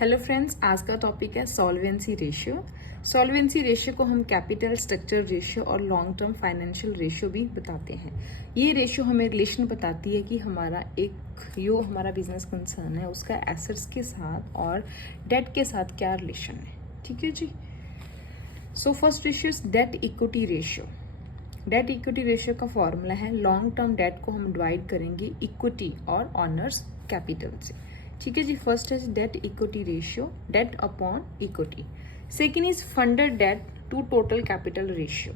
Hello friends, आज का topic है सॉल्वेंसी रेशियो। सॉल्वेंसी रेशियो को हम कैपिटल स्ट्रक्चर रेशियो और लॉन्ग टर्म फाइनेंशियल रेशियो भी बताते हैं। ये रेशियो हमें रिलेशन बताती है कि हमारा हमारा बिजनेस कंसर्न है उसका एसेट्स के साथ और डेट के साथ क्या रिलेशन है। ठीक है जी। So first ratio is debt equity ratio. Debt equity ratio का फॉर्मूला है लॉन्ग टर्म डेट को हम डिवाइड करेंगे इक्विटी और ऑनर्स कैपिटल से। ठीक है जी। फर्स्ट है debt equity ratio, debt upon equity. Second is funded debt to total capital ratio.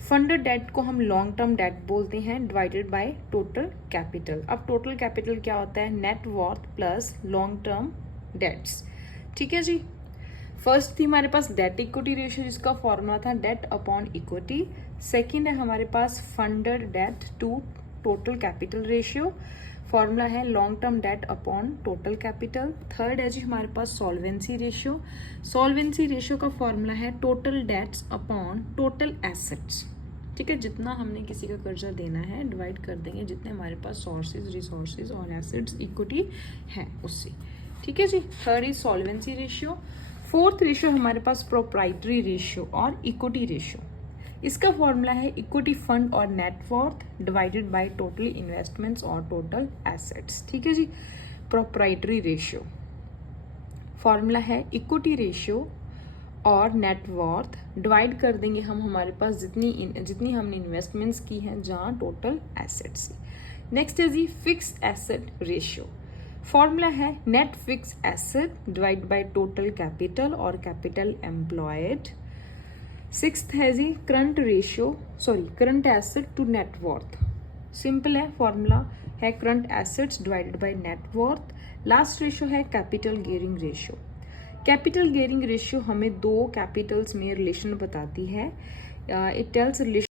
Funded debt को हम लॉन्ग टर्म डेट बोलते हैं डिवाइडेड बाय टोटल कैपिटल। अब टोटल कैपिटल क्या होता है? Net worth plus long term debts. ठीक है जी। फर्स्ट थी हमारे पास डेट इक्विटी रेशियो जिसका फॉर्मूला था डेट अपॉन इक्विटी। सेकेंड है हमारे पास funded debt to total capital ratio, formula है long term date upon total capital. Third है जी हमारे पास सॉल्वेंसी रेशियो। सॉल्वेंसी रेशियो का फॉर्मूला है total debts upon total assets. ठीक है, जितना हमने किसी का कर्जा देना है डिवाइड कर देंगे जितने हमारे पास सोर्सेज, रिसोर्सेज और एसेट्स इक्विटी है उससे। ठीक है जी। Third is solvency ratio. Fourth ratio हमारे पास प्रोप्राइटरी रेशियो और इक्विटी रेशियो। इसका फॉर्मूला है इक्विटी फंड और net worth divided by total investments और टोटल एसेट्स। ठीक है जी। प्रोप्राइटरी रेशियो फॉर्मूला है इक्विटी रेशियो और नेटवर्थ डिवाइड कर देंगे हम हमारे पास जितनी हमने इन्वेस्टमेंट्स की हैं जहाँ टोटल एसेट्स। नेक्स्ट है जी फिक्स एसेट रेशियो। फॉर्मूला है net fix asset divide by total capital और कैपिटल एम्प्लॉयड। सिक्स्थ है जी current asset to net worth. Simple है, फॉर्मूला है current assets divided by net worth. Last ratio है capital gearing ratio. Capital gearing ratio हमें दो Capitals में रिलेशन बताती है। It tells relation